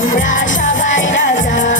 আমরা সবাই রাজা।